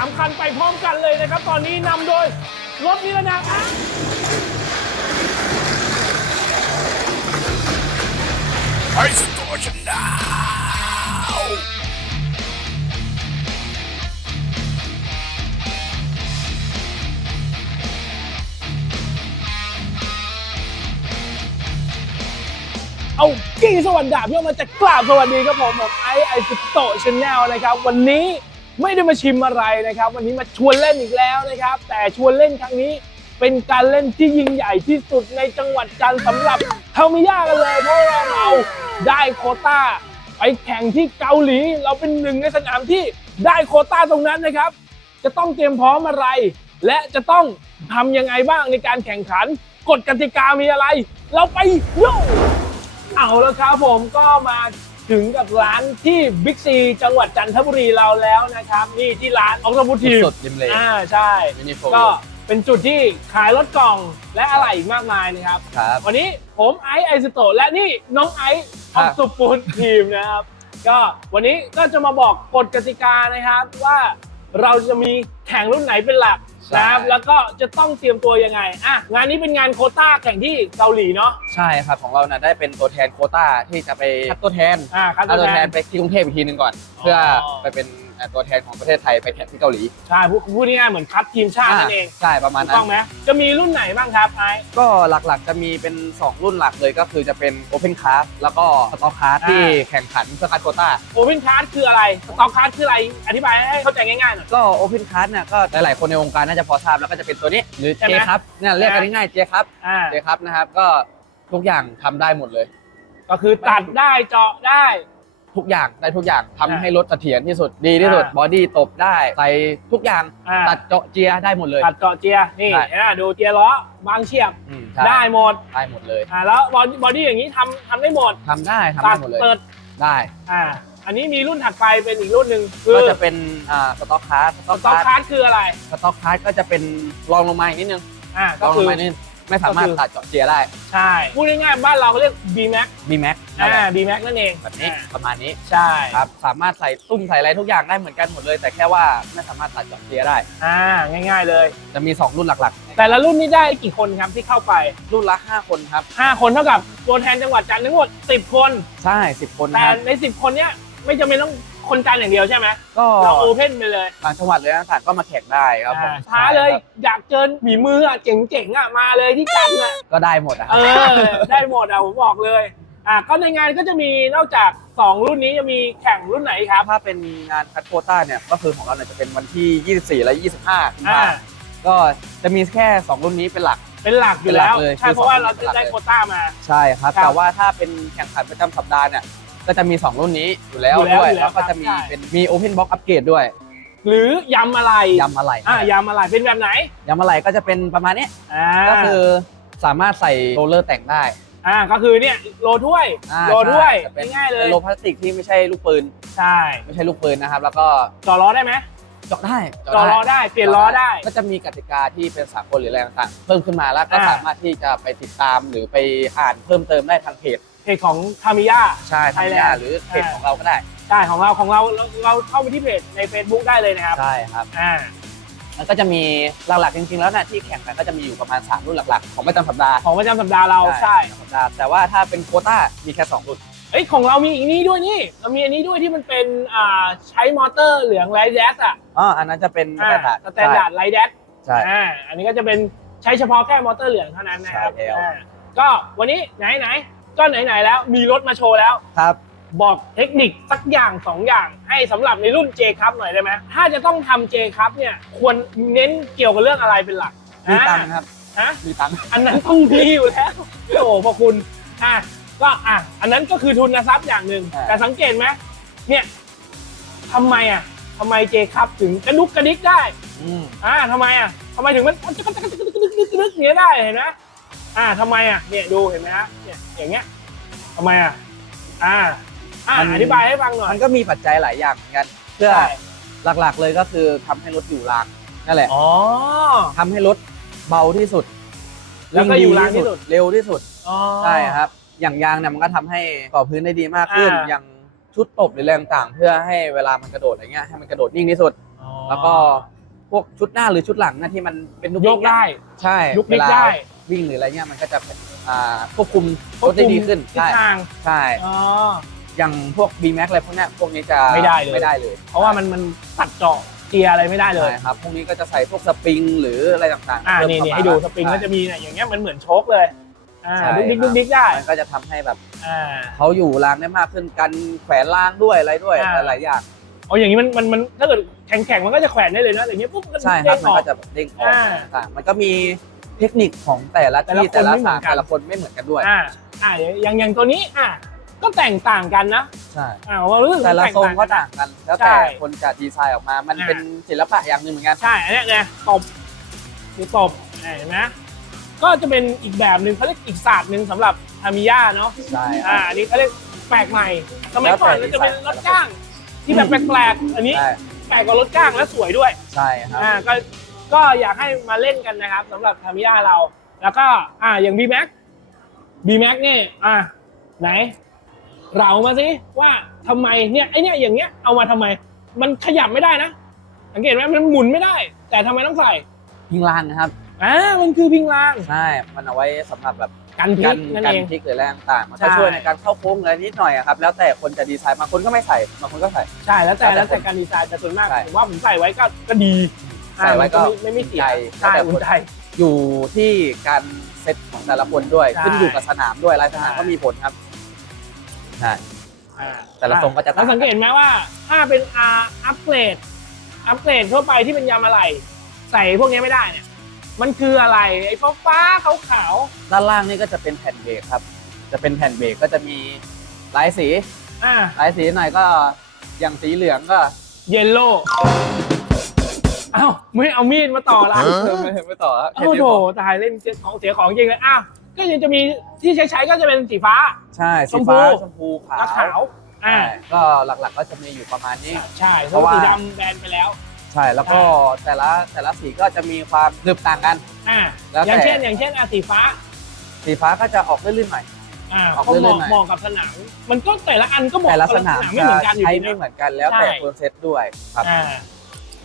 3 คันไปพร้อมกันเลยนะครับ ตอนนี้นำโดยรถนิรนามอะไอ้สตัวฉันดาวเอากิ้งสวัสดีเพื่อมาจะกราบสวัสดีครับผมผมไอไอสโตชาแนลนะครับ วันนี้ ไม่ได้มาชิมอะไรนะครับ วันนี้มาชวนเล่นอีกแล้วนะครับ แต่ชวนเล่นครั้งนี้เป็นการเล่นที่ยิ่งใหญ่ที่สุดในจังหวัดจันทร์สำหรับเทามิยากันเลยเพราะว่าเราได้โคต้า ไปแข่งที่เกาหลี เราเป็นหนึ่งในสนามที่ได้โคต้าตรงนั้นนะครับ จะต้องเตรียมพร้อมอะไร และจะต้องทำยังไงบ้างในการแข่งขันกฎกติกามีอะไร เราไปโยเอาแล้วครับผมก็มา ถึงกับร้านที่บิ๊กซีจังหวัดจันทบุรีเราแล้วนะครับ นี่ที่ร้านออกซบูทีสุดริมเลอ่าใช่ มินิโฟก็เป็นจุดที่ขายรถกล่องและอะไรอีกมากมายนะครับ ครับ วันนี้ผมไอซ์ไอซ์สโตะและนี่น้องไอซ์อครัอบกสุปูนทีมนะครับ ก็วันนี้ก็จะมาบอกกฎกติกานะครับว่าเราจะมีแข่งรุ่นไหนเป็นหลัก นะครับ แล้วก็จะต้องเตรียมตัวยังไงอะงานนี้เป็นงานโควต้าแข่งที่เกาหลีเนาะ ใช่ครับของเราน่ะได้เป็นตัวแทนโควต้าที่จะไปคัดตัวแทนอ่าครับคัดตัตัววแทแทนนไปที่กรุงเทพอีกทีหนึงก่อน เพื่อไปเป็นเอ่อ ตัวแทนของประเทศไทยไปแข่งที่เกาหลีใช่พูดพูดง่ายๆเหมือนคัดทีมชาตินั่นเองใช่ประมาณถูกนั้ต้องน ไหมจะมีรุ่นไหนบ้างครับไอซ์ก็หลักๆจะมีเป็น 2 รุ่นหลักเลยก็คือจะเป็น Open Class แล้วก็สต็อกค a s ที่แข่งขันเพื่อคัดโควต้า โอเพนคาร์ดคืออะไรสต็อกคาร์ดคืออะไรอธิบายให้เข้าใจง่ายๆหน่อย ก็ Open Class เนี่ยก็หลายๆคนในวงการน่าจะพอทราบแล้วก็จะเป็นตัวนี้หรือใช่เจไหมครับเนี่ยเรียกกันง่ายๆเจครับอ่าเจครับนะครับก็ทุกอย่างทำได้หมดเลย ก็คือตัดได้เจาะได้ ทุกอย่างได้ทุกอย่างทำอ่าให้รถเสถียรที่สุดดีที่สุดอ่า บอดี้ตบได้ใส่ทุกอย่างอ่าตัดเจาะเจียได้หมดเลย ตัดเจาะเจียร์นี่ใช่นะดูเจียร์ล้อบางเฉียบอืมใช่ได้หมดได้หมดเลยอ่าแล้วบอดี้บอดี้อย่างนี้ทำทำได้หมดทำได้ทำตัได้ดหมดเลยเปิดได้อ่าอันนี้มีรุ่นถัดไปเป็นอีกรุ่นหนึ่งคือก็จะเป็นอ่าสต็อกคาร์สสต็อกคาร์ดคืออะไรสต็อกคาร์ก็จะเป็นรองลงมาอีกนิดนึง อ่ารก็องลคืงอ มานิด ไม่สามารถก็คือตัดเจาะเจียได้ใช่พูดง่ายๆบ้านเราเขาเรียก B Max B Max อ่า B Max นั่นเองแบบนี้อ่าประมาณนี้ใช่ครับสามารถใส่ตุ้มใส่อะไรทุกอย่างได้เหมือนกันหมดเลย แต่แค่ว่าไม่สามารถตัดเจาะเจียได้ อ่าง่าย ๆเลย จะมี 2 รุ่นหลักแต่ละรุ่นนี้ได้กี่คนครับที่เข้าไป ๆ รุ่นละ 5 คนครับ 5 คนเท่ากับตัวแทนจังหวัดจันทร์ทั้งหมด 10 คน ใช่ 10 คนแต่ครับใน 10 คนเนี้ยไม่จำเป็นต้อง คนจันทร์อย่างเดียวใช่ไหมก็เราโอเพนไปเลยต่างจังหวัดเลยนะต่างก็มาแข่งได้ครับผมอ่าท้าเลยใช่ครับอยากเจอหมีมืออะเจ๋งๆอะมาเลยที่จันทร์อะก็ได้หมดอะคเอรับอได้หมดอะผมบอกเลยอะก็ในงานก็จะมีนอกจาก 2 รุ่นนี้จะมีแข่งรุ่นไหนครับถ้าเป็นงานคัดโควต้าเนี่ยก็คือของเราเนี่ยจะเป็นวันที่ 24 และ 25กุมอ่าภาก็จะมีแค่ 2 รุ่นนี้เป็นหลักเป็นหลักอยู่แล้วเป็นหลักเลยใช่คือเพราะว่าสองเรารุ่นจะได้เป็นหลักเลยโควต้ามาใช่ครับครับ แต่ว่าถ้าเป็นแข่งขันประจำสัปดาห์เนี่ย ก็จะมี 2 รุ่นนี้อยู่แล้วอยู่แล้วด้วยอยู่แล้วแล้วก็จะมีใช่เป็นมีโอเพนบ็อกอัปเกรดด้วยหรือยำอะไรยำอะไรอ่ายำอะไรเป็นแบบไหนยำอะไรก็จะเป็นประมาณนี้อ่าก็คือสามารถใส่โรลเลอร์แต่งได้อ่าก็คือเนี่ยโลถ้วยอ่าโลถ้วยใช่จะเป็นง่ายๆเลยเป็นโลพลาสติกที่ไม่ใช่ลูกปืน ใช่ไม่ใช่ลูกปืนนะครับ แล้วก็จอล้อได้ไหมเจาะได้จอล้อได้เปลี่ยนล้อได้ ก็จะมีกติกาที่เป็นสากลหรืออะไรต่างๆเพิ่มขึ้นมาแล้วก็อ่า สามารถที่จะไปติดตามหรือไปอ่านเพิ่มเติมได้ทางเพจ เพจของทามิยา ใช่ทาง Thailand ญาหรือเพจอ่าของเราก็ได้ ใช่ของเราของเราเราเราเข้าไปที่เพจใน Facebook ได้เลยนะครับใช่ครับ อ่ามันก็จะมีหลักๆจริงๆ แล้วนะที่แข่งกันก็จะมีอยู่ประมาณ 3 รุ่นหลักๆ ของประจำสัปดาห์ของประจำสัปดาห์เราใช่ประจำสัปดาห์แต่ว่าถ้าเป็นโควต้ามีแค่2รุ่นเอ้ยของเรามีอีกนี้ด้วยนี่เรามีอันนี้ด้วยที่มันเป็นอ่าใช้มอเตอร์เหลืองไลท์แดสอะอ๋ออันนั้นจะเป็นอ่า standard สแตนดาร์ดไลท์แดสใช่ อ่าอันนี้ก็จะเป็นใช้เฉพาะแค่มอเตอร์เหลืองเท่านั้นนะครับใช่แล้ว อ่าก็วันนี้ไหนไหนๆ ก็ไหนไหนๆแล้วมีรถมาโชว์แล้ว ครับ บอกเทคนิคสักอย่างสองอย่าง ให้สำหรับในรุ่น J ครับหน่อยได้ไหมถ้าจะต้องทำ J ครับเนี่ยควรเน้นเกี่ยวกับเรื่องอะไรเป็นหลักมีตังค์ครับ ฮะ มีตังค์ อันนั้นต้องมีอยู่แล้ว โอ้โหพอคุณอะก็อะอันนั้นก็คือทุนทรัพย์อย่างหนึ่งแต่สังเกตไหมเนี่ยทำไมอะทำไม J ครับถึงกระดุกกระดิกได้อืมอ่าทำไมอะทำไมถึงมันมันจะกระดึกกระดึกกระดึกกระดึกกระดึกอย่างเงี้ยได้เห็นไหม อ่าทำไมอะเนี่ยดูเห็นไหมฮะเนี่ยอย่างเงี้ยทำไมอะอ่าอ่าอธิบายให้ฟังหน่อย มันก็มีปัจจัยหลายอย่างเหมือนกันเพื่อใช่ หลักๆเลยก็คือทำให้รถอยู่รางนั่นแหละอ๋อ ทำให้รถเบาที่สุดแล้วก็อยู่รางที่สุด เร็วที่สุดอ๋อ ใช่ครับ อย่างยางเนี่ยมันก็ทำให้ก่อพื้นได้ดีมากขึ้น อ่า อย่างชุดตบหรืออะไรต่างๆ เพื่อให้เวลามันกระโดดอะไรเงี้ยให้มันกระโดดนิ่งที่สุด อ๋อแล้วก็พวกชุดหน้าหรือชุดหลังนะที่มันเป็นลูยกได้ ใช่ลุกนิกเวลาได้ วิ่งหรืออะไรเงี้ยมันก็จะอ่าควบคุมควรบถได้คุมดีขึ้นทิศใช่ทางใช่อ๋อ อย่างพวก B Max อะไรพวกเนี้ยพวกนี้จะไม่ได้เลย ไม่ได้เลยเพราะว่ามันมันตัดเจาะเกียร์อะไรไม่ได้เลย ใช่ครับพวกนี้ก็จะใส่พวกสปริงหรืออะไรต่างๆอ่าเพิ่มนี่เข้านี่มาให้ดูสปริงใช่ก็จะมีเนี่ยอย่างเงี้ยมันเหมือนโชคเลยอ่าใช่ดุ๊กดิ๊กครับดุ๊กดิ๊กได้มันก็จะทำให้แบบอ่าเขาอยู่รางได้มากขึ้นกันแขวนรางด้วยอะไรด้วยอ่าหลายๆอย่าง เอาอย่างนี้มันมันมันถ้าเกิดแข็งแข็งๆมันก็จะแขวนได้เลยนะแต่อย่างเงี้ยปุ๊บมันก็ใช่ครับเด้งมันออก็กจะแบบเด้งออกอ่า ต่างๆมันก็มี เทคนิคของแต่ละแต่ละที่คนแต่ละไม่เหมืสาอนยกัน แต่ละคนไม่เหมือนกันด้วย อ่าอ่าอย่างอย่างตัวนี้อ่าก็แตกต่างกันนะใช่ อ่าว่ารู้สึกแต่ละแตกทรงก็นนะต่างกัน แล้วใช่แต่คนจะดีไซน์ออกมา มันอ่า เป็นศิลปะอย่างหนึ่งเหมือนกัน ใช่ อันเนี้ยไงตบคือตบเห็นไหมก็จะเป็นอีกแบบหนึ่งเขาเรียกอีกศาสตร์หนึ่งสำหรับทามิยาเนาะใช่คอ่ารับอันนี้เขาเรียกแปลกใหม่สมัยก่อนแล้ก็วแต่จะเป็นรถก้าง ที่แบบแปลกๆอันนี้ใช่ แปลกกว่ารถก้างและสวยด้วย ใช่ครับ อ่าก็ ก็อยากให้มาเล่นกันนะครับสำหรับทามิยาเรา แล้วก็อ่าอย่าง B Max B Max นี่อ่าไหน เรามาสิว่าทำไมเนี่ยไอเนี่ยอย่างเงี้ยเอามาทำไม มันขยับไม่ได้นะสังเกตไหมมันหมุนไม่ได้ แต่ทำไมต้องใส่พิงลางนะครับอ่ามันคือพิงรางใช่ มันเอาไว้สำหรับแบบกันพลิกักนนั่นกันเอง พลิกหรืออะไรต่างๆมันใช่ ก็ช่วยในการเข้าโค้งอะไรนิดหน่อยอะครับ แล้วแต่คนจะดีไซน์บางคนก็ไม่ใส่บางคนก็ใส่ ใช่แล้วแต่แล้แล้ววแต่แต่การดีไซน์แต่ส่วนมากใช่ ผมว่าผมใส่ไว้ก็ก็ดี ใส่ไว้ก็อ่ามันไม่ไม่เสียอุ่นใจใช่แล้วแต่คนอุ่นใจ อยู่ที่การเซตของแต่ละคนด้วย ใช่ขึ้นอยู่กับสนามด้วยลายสนามใช่ ก็มีผลครับใช่ อ่าแต่ละทรงก็จะแล้วสังเกตไหมว่าถ้าเป็นอาอัปเกรดอัปเกรดทั่วไปที่เป็นยางอะไหล่ใส่พวกนี้ไม่ได้เนี่ย มันคืออะไร ไอ้ฟ้าฟ้าขาวขาวด้านล่างนี่ก็จะเป็นแผ่นเบรกครับ จะเป็นแผ่นเบรกก็จะมีหลายสี ๆอ่าหลายสีหน่อยก็อย่างสีเหลืองก็เยลโล่ อ้าวไม่เอามีดมาต่อละไม่ไม่ต่อครับโอ้โหตายเล่นของเสียของจริงเลยอ้าวก็ยังจะมีที่ใช้ใช้ๆก็จะเป็นสีฟ้า ใช่ชสีมพูฟ้าชมพูขาวและขาวอ่าใช่ก็หลักๆก็จะมีอยู่ประมาณนี้ ใช่เพเพราะราะว่า สีดำแบนไปแล้วใช่แล้วก็แต่ละแต่ละสีก็จะมีความหนึบต่างกัน อ่าแล้วแต่ อย่างเช่นอย่างเช่นอะสีฟ้าสีฟ้าก็จะออกลื่นๆหน่อย อ่าออกเขาเหเรื่มาะอยๆ เหมาะกับสนามมันก็แต่ละอันก็เหมาะแต่ละกับสนามไม่เหมือนกันอยู่ใช้ดีไม่นะเหมือนกันแล้วแต่ใช่คนเซตด้วยครับ อ่า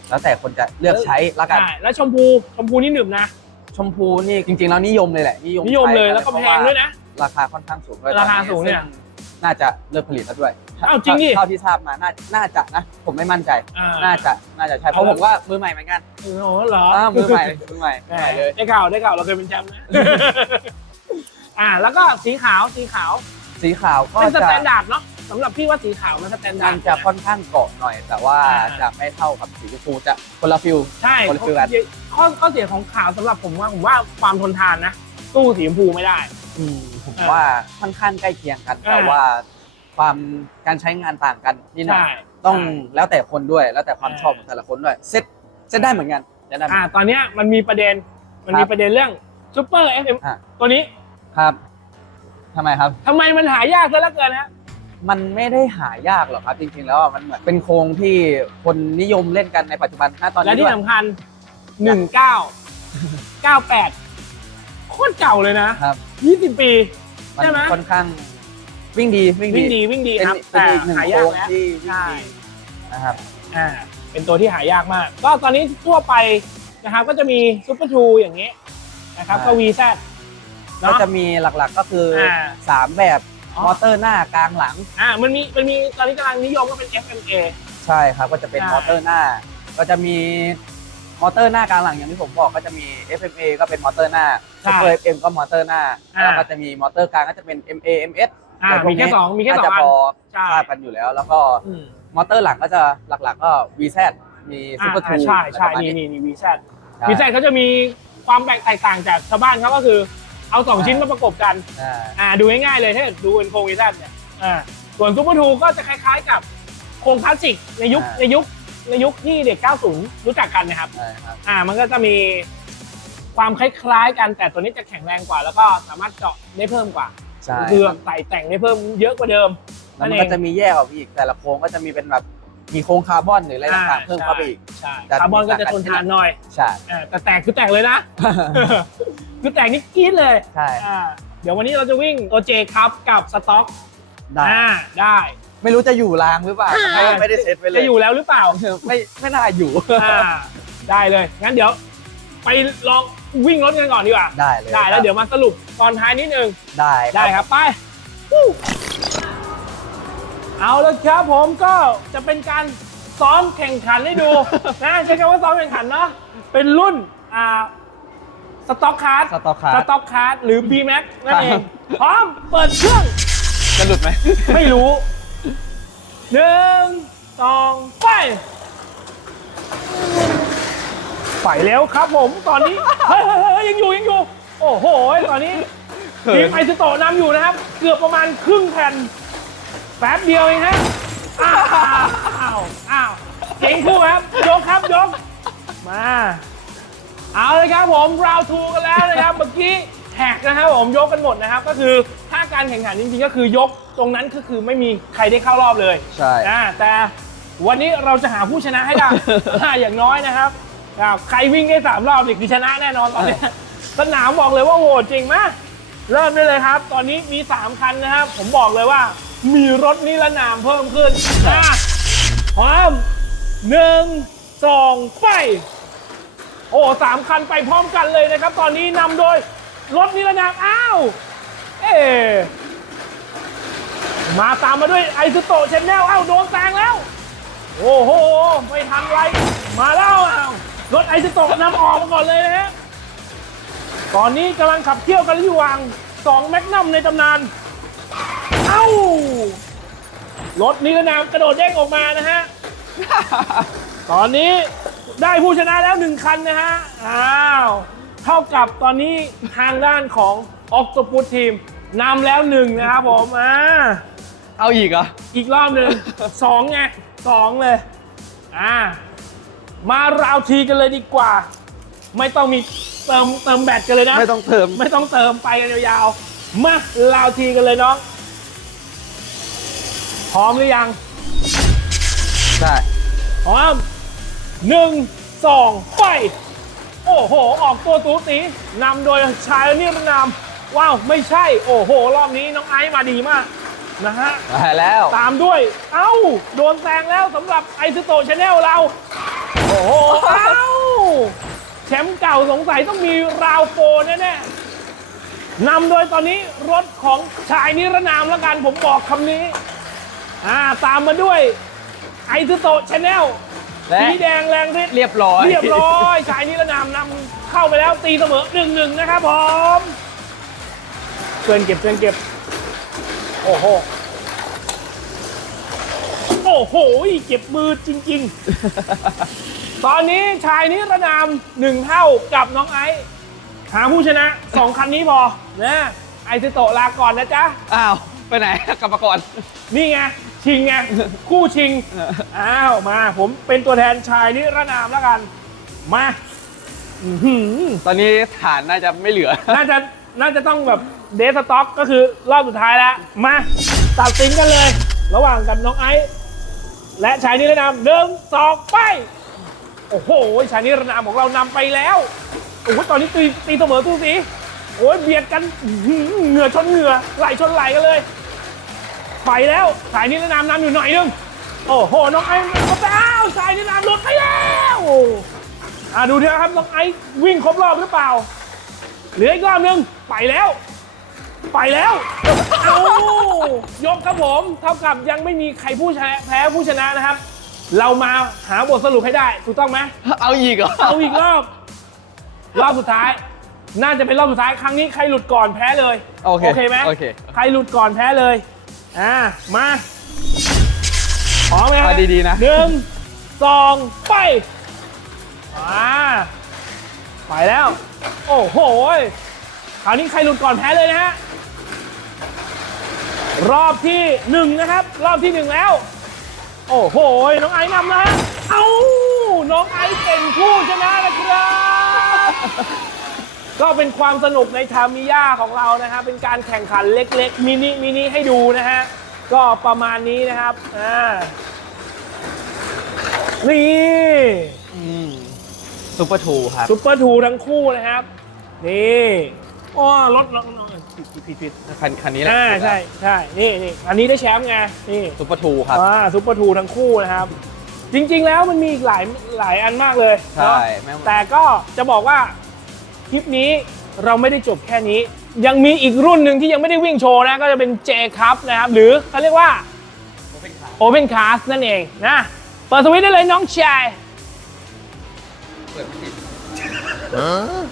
แล้วแต่คนจะเลือกใช้ละกัน ใช่แล้วชมพูชมพูนี่หนึบนะ ชมพูนี่จริงๆแล้วนิยมเลยแหละนิยมนิยมเลยใช้แล้วก็เพแพราะงด้วยนะราคาค่อนข้างสูงด้วยราคาตอสูงเนี่ยซึ่น่าจะเลิกผลิตแล้วด้วยอ้าวจริงดิเท่าที่ทราบมาน่าน่าจะนะ ผมไม่มั่นใจ อ่า น่าจะน่าจะใช่เพราะเอาผมว่ามือใหม่เหมือนกันโอ้โหเหรออ่ามือใหม่มือใหม่แหมือมใหม่เลย ได้ข่าวได้ข่าวเราเคยเป็นแชมป์นะ อ่า แล้วก็สีขาวสีขาวสีขาวก็เป็นสจะแตนดาร์ดเนาะ สำหรับพี่ว่าสีขาวมันสแตนดามัร์นดจะค่อนข้างเกาะหน่อย แต่ว่าอ่าจะไม่เท่ากับสีชมพูจะคนละฟิล ใช่คนละฟิลกัน ข้อข้อเสียของขาวสำหรับผมว่าผมว่าความทนทานนะสู้สีชมพูไม่ได้อืมผมอ่าว่าค่อนข้างใกล้เคียงกันอ่าแต่ว่าความการใช้งานต่างกันนิดหน่อใช่ยต้องใช่แล้วแต่คนด้วยแล้วแต่ความอ่าชอบของแต่ละคนด้วยเซตเซตได้เหมือนกันเซตได้เหมือนอ่ากัน ตอนเนี้ยมันมีประเด็นมันครัมีบประเด็นเรื่องซูเปอร์เอฟเอ็มอะตัวนี้ครับทำไมครับ ทำไมมันหายากซะเหลือเกินนะ มันไม่ได้หายากหรอกครับ จริง ๆ แล้วอะมันเหมือนเป็นโครงที่คนนิยมเล่นกันในปัจจุบันณตอนและนี้ที่ด้วยสำคัญหนึ่งเก้าเก้าแปดโคตรเก่าเลยนะ ครับยี่สิบปี มันใช่ไหม ค่อนข้างวิ่งดีวิ่งวิ่งดีดีวิ่งดีเป็นครับเป็นแต่อีกหนึ่งหาโคยารกงแล้วที่วิ่งใช่ดีนะครับ อ่าเป็นตัวที่หายากมาก ก็ตอนนี้ทั่วไปนะครับก็จะมีซูเปอร์ทูอย่างเงี้ยนะครับใช่ก็วีแซดก็จะมีหลักๆก็คืออา สามแบบอ๋อ มอเตอร์หน้ากลางหลัง อ่ามันมีมันมีตอนนี้กำลังนิยมก็เป็น FMA ใช่ครับก็จะเป็นใช่ มอเตอร์หน้า ก็จะมีมอเตอร์หน้ากลางหลังอย่างที่ผมบอกก็จะมี FMA ก็เป็นมอเตอร์หน้าใช่ Super FM ก็มอเตอร์หน้าอ่า แล้วก็จะมีมอเตอร์กลางก็จะเป็น MA MS อ่าแต่พวกมีแค่นี้สองมีแค่สอน่างจะอัน พอใช่ ทราบกันอยู่แล้ว แล้วก็อืมมอเตอร์หลังก็จะหลักๆก็ VZ มีซูเปอร์ทูอ่าใช่ใช่นี่นี่นี่วีแซดวีแซดเขาจะมีความแตกต่างจากชาวบ้านเขาก็คือ เอาสองชิ้นมาประกบกันอ่าดูง่ายๆเลยถ้าเกิดดูเป็นโครงวีแซดเนี่ยอ่าส่วนซูเปอร์ทูก็จะคล้ายๆกับโครงคลาสสิกในยุคอ่าในยุคในยุคที่เด็ก 90 รู้จักกันนะครับ ใช่ครับ อ่ามันก็จะมีความคล้ายๆ กันแต่ตัวนี้จะแข็งแรงกว่า แล้วก็สามารถเจาะได้เพิ่มกว่าใช่คือใส่แต่งได้เพิ่มเยอะกว่าเดิมแล้วนั่มันนเองก็จะมีแยกออกไปอีกแต่ละโครงก็จะมีเป็นแบบ มีโครงคาร์บอนหรืออะไรต่างๆเพิ่มเข้าไปอีก ใช่จะคาร์บอนก็จะทนทานหน่อยใช่อ่าแต่แตกคือแตกเลยนะ คือแตกนี่กรี๊ดเลยใช่ อ่าเดี๋ยววันนี้เราจะวิ่งตัวเจครับกับสต็อกได้ อ่าได้ไม่รู้จะอยู่รางหรือเปล่าเพราะว่าไม่ได้เซตไปเลยจะอยู่แล้วหรือเปล่า ไม่ไม่น่าอยู่ อ่าได้เลย งั้นเดี๋ยว ไปลองวิ่งรถกันก่อนดีกว่า ได้เลยได้แล้วเดี๋ยวมาสรุปตอนท้ายนิดนึง ได้ได้ครับ ไปวู้ เอาละครับผมก็จะเป็นการซ้อมแข่งขันให้ดู นะใช้คำว่าซ้อมแข่งขันเนาะเป็นรุ่นอ่าสต็อกคาร์ดสต็อกคาร์สดต็อกคาร์ดหรือ B Max นั่นเอครังบ พร้อมเปิดเครื่อง จะหลุดไหม ไม่รู้หนึ่งสองไปไปแล้วครับผมตอนนี้ เฮ้ยเฮ้ยเฮ้ยยังอยู่ยังอยู่ โอ้โห ตอนนี้ทีมไอซิโตะนำอยู่นะครับ เกือบประมาณครึ่งแผ่น แป๊บเดียวเองฮะอ้าวอ้าวอ้าวเก่งคู่ครับ ยกครับยก มา เอาเลยครับผมราวทูกันแล้วนะครับ เมื่อกี้แท็กนะครับผมยกกันหมดนะครับ ก็คือถ้าการแข่งขันจริงๆก็คือยกตรงนั้นก็คือไม่มีใครได้เข้ารอบเลยใช่อ่าแต่วันนี้เราจะหาผู้ชนะให้ได้ อ่าอย่างน้อยนะครับอ่าใครวิ่งได้สามรอบนี่คือชนะแน่นอนตอนนี้สนามบอกเลยว่าโหดจริงมากเริ่มได้เลยครับ ตอนนี้มี 3 คันนะครับ ผมบอกเลยว่า มีรถนิรนามเพิ่มขึ้นอะพร้อมหนึ่งสองไป โอ้สามคันไปพร้อมกันเลยนะครับ ตอนนี้นำโดยรถนิรนามอ้าว เอ๊ะมาตามมาด้วยไอซูโตะเชนแนลเอ้าโดนแซงแล้ว โอ้โห ไม่ทันไร มาแล้วอ้าวรถไอซูโตะนำออกมาก่อนเลยนะฮะตอนนี้กำลังขับเคี่ยวกันระหว่างสองแมกนัมในตำนานเอ้า รถนิรนามกระโดดเด้งออกมานะฮะ ตอนนี้ได้ผู้ชนะแล้วหนึ่งคันนะฮะ อ้าว เท่ากับตอนนี้ทางด้านของออก o ปุ s ทีมนำแล้วหนึ่งนะครับผมอ่าเอาอีกเหรอ อีกรอบหนึ่ง สองไงสองเลย อ่า มาราวทีกันเลยดีกว่า ไม่ต้องมีเติมเติมแบตกันเลยนะ ไม่ต้องเติม ไม่ต้องเติมไปกันยาวๆ มาราวทีกันเลยน้อง พร้อมหรือยังใช่พร้อมหนึ่งสองไป โอ้โห ออกตัวตูตีนำโดยชายนิรนามว้าว ไม่ใช่ โอ้โห รอบนี้น้องไอซ์มาดีมาก นะฮะได้แล้ว ตามด้วย เอ้า โดนแซงแล้วสำหรับไอซิโตชาแนลเรา โอ้โห เอ้า แชมป์เก่าสงสัยต้องมีราวโฟแน่ๆนำโดยตอนนี้รถของชายนิรนามแล้วกันผมบอกคำนี้ อ่าตามมาด้วยไอซิโตชาแนลและสีแดงแรงฤทธิ์เรียบร้อย เรียบร้อย ชายนิรนามนำเข้าไปแล้วตีเสมอหนึ่งหนึ่งนะครับผมเพื่อนเก็บเพื่อนเก็บ โอ้โห โอ้โห เก็บมือจริง ๆ ตอนนี้ชายนิรนามหนึ่งเท่ากับน้องไอซ์หาผู้ชนะสองคันนี้พอนะไอซิโตะลาก่อนนะจ๊ะ อ้าว ไปไหน กลับมาก่อน นี่ไง ชิงไง คู่ชิง อ้าว มาผมเป็นตัวแทนชายนิรนามแล้วกัน มาอื้อหือตอนนี้ฐานน่าจะไม่เหลือ น่าจะน่าจะต้องแบบเดสต็อกก็คือรอบสุดท้ายแล้ว มาตัดสินกันเลย ระหว่างกับน้องไอซ์และชายนิรนามหนึ่งสองไป โอ้โห ชายนิรนามของเรานำไปแล้ว โอ้โหตอนนี้ตีตีเสมอตู้สี โอ้ยเบียดกันอื้อหือเหงื่อชนเหงื่อไหลชนไหลกันเลย ไปแล้วสายนิรนามนำอยู่หน่อยนึงโอ้โหน้องไอซ์ก็ไปอ้าวสายนิรนามหลุดไปแล้วอ่าดูเถอะครับน้องไอซ์วิ่งครบรอบหรือเปล่าเหลืออีกรอบนึงไปแล้ว ไปแล้วเอายกครับผมเท่ากับยังไม่มีใครผู้ชนะแพ้ผู้ชนะนะครับ เรามาหาบทสรุปให้ได้ถูกต้องไหมเอาอีกเหรอเอาอีกรอบรอบสุดท้าย น่าจะเป็นรอบสุดท้ายครั้งนี้ใครหลุดก่อนแพ้เลยโอเคโอเคไหมโอเค ใครหลุดก่อนแพ้เลยอ่ามาพร้อมไหมเอาดีๆนะหนึ่งสองไปอ่าไปแล้ว โอ้โหคราวนี้ใครหลุดก่อนแพ้เลยนะฮะรอบที่หนึ่งนะครับ รอบที่หนึ่งแล้ว โอ้โห น้องไอ้นำนะฮะเอ้าน้องไอ้เป็นผู้ชนะนะครับ ก็เป็นความสนุกในทามิยาของเรานะครับเป็นการแข่งขันเล็กๆมินิมินิให้ดูนะฮะก็ประมาณนี้นะครับอ่านี่อืมซุปเปอร์ทูครับซุปเปอร์ทูทั้งคู่นะครับ นี่อ๋อรถรถรถผิดผิดผิดผิดคันคันนี้แหละอ่าใช่ใช่นี่นี่อันนี้ได้แชมป์ไงนี่ซุปเปอร์ทูครับอ่าซุปเปอร์ทูทั้งคู่นะครับ จริง ๆ แล้วมันมีอีกหลายหลายอันมากเลยใช่เนาะแม่งแต่ก็จะบอกว่า คลิปนี้เราไม่ได้จบแค่นี้ ยังมีอีกรุ่นหนึ่งที่ยังไม่ได้วิ่งโชว์นะ ก็จะเป็น J Cup นะครับ หรือเขาเรียกว่า Open Class นั่นเองนะ เปิดสวิตช์ได้เลยน้องชายเปิดไม่ติด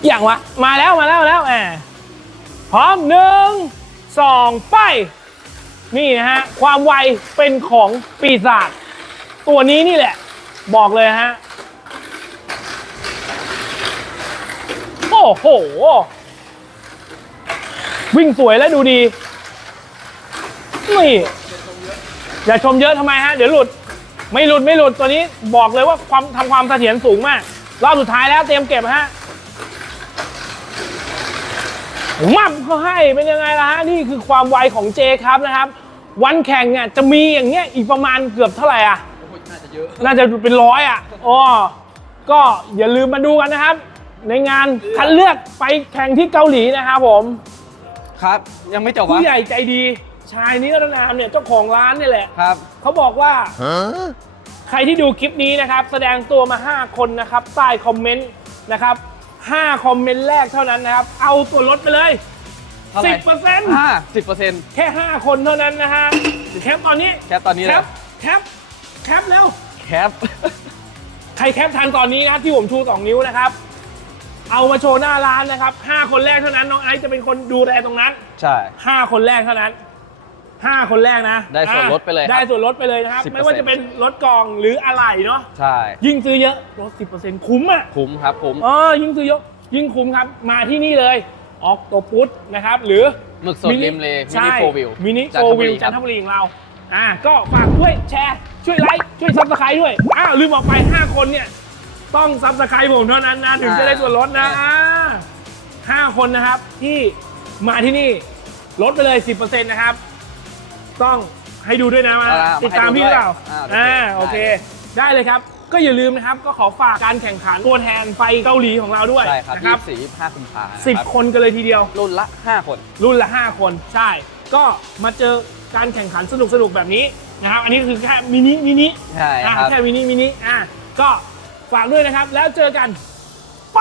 อย่างวะ มาแล้วมาแล้วแล้วแหมพร้อมหนึ่งสองไป นี่นะฮะ ความไวเป็นของปีศาจตัวนี้นี่แหละ บอกเลยฮะ โอ้โห วิ่งสวยและดูดีนี่อย่าชมเยอะทำไมฮะ เดี๋ยวหลุด ไม่หลุดไม่หลุดตัวนี้บอกเลยว่าความทำความเสถียรสูงมาก รอบสุดท้ายแล้วเตรียมเก็บฮะมับเขาให้เป็นยังไงล่ะฮะ นี่คือความไวของเจครับนะครับ วันแข่งเนี่ยจะมีอย่างเงี้ยอีกประมาณเกือบเท่าไหร่อะ น่าจะเยอะ น่าจะเป็นร้อยอะอ๋อก็อย่าลืมมาดูกันนะครับ ในงานคัดเลือกไปแข่งที่เกาหลีนะครับผม ครับ ยังไม่จบผู้วะใหญ่ใจดี ชายนิรนามเนี่ยเจ้าของร้านเนี่ยแหละ ครับ เขาบอกว่า ใครที่ดูคลิปนี้นะครับ แสดงตัวมา 5 คนนะครับ ใต้คอมเมนต์นะครับ5คอมเมนต์แรกเท่านั้นนะครับ เอาตัวลดไปเลย เท่าไหร่10%ห้าสิบเปอร์เซ็นต์แค่ 5 คนเท่านั้นนะฮะแคปตอนนี้แคปตอนนี้แคเลยปแคปแคปแล้ว แคป ใครแคปทันตอนนี้นะครับที่ผมชู 2 นิ้วนะครับ เอามาโชว์หน้าร้านนะครับ5คนแรกเท่านั้นน้องไอซ์จะเป็นคนดูแลตรงนั้นใช่5คนแรกเท่านั้น5คนแรกนะได้ส่วนลดไปเลยครับได้ส่วนลดไปเลยนะครับ 10%ไม่ว่าจะเป็นรถกล่องหรืออะไหล่เนาะใช่ ยิ่งซื้อเยอะลด10%คุ้มอะ คุ้มครับคุ้มอ๋อยิ่งซื้อเยอะยิ่งคุ้มครับมาที่นี่เลยออกโตพุทนะครับ หรือหมึกสดริมเลมิใช่นิโฟวิวมินิจัโฟนทบุวิรีวคจัรันบทบุรีของเราอ่าก็ฝากช่วยแชร์ ช่วยไลค์ช่วยซับสไครต์ด้วยอ้าวลืมออกไป 5 คนเนี่ย ต้องซับสไครต์ผมเท่านั้นนะถึงจะได้ส่วนลดนะอ่าห้าคนนะครับที่มาที่นี่ลดไปเลย 10%นะครับ ต้องให้ดูด้วยนะมาอ่าติดตามพี่หรือเปล่าอ่าอ่าโอเค ได้เลยครับ ก็อย่าลืมนะครับ ก็ขอฝากการแข่งขันตัวแทนไฟเกาหลีของเราด้วยใช่ครับนะคยี่รับสิบสี่ยี่สิบห้ากุมภาสิบรับคนกันเลยทีเดียว รุ่นละห้าคน รุ่นละ 5 คนใช่ ก็มาเจอการแข่งขันสนุกสนุกๆแบบนี้นะครับ อันนี้คือแค่มินิมินิใช่อะครับ แค่มินิมินิอะก็ ฝากด้วยนะครับ แล้วเจอกัน ไป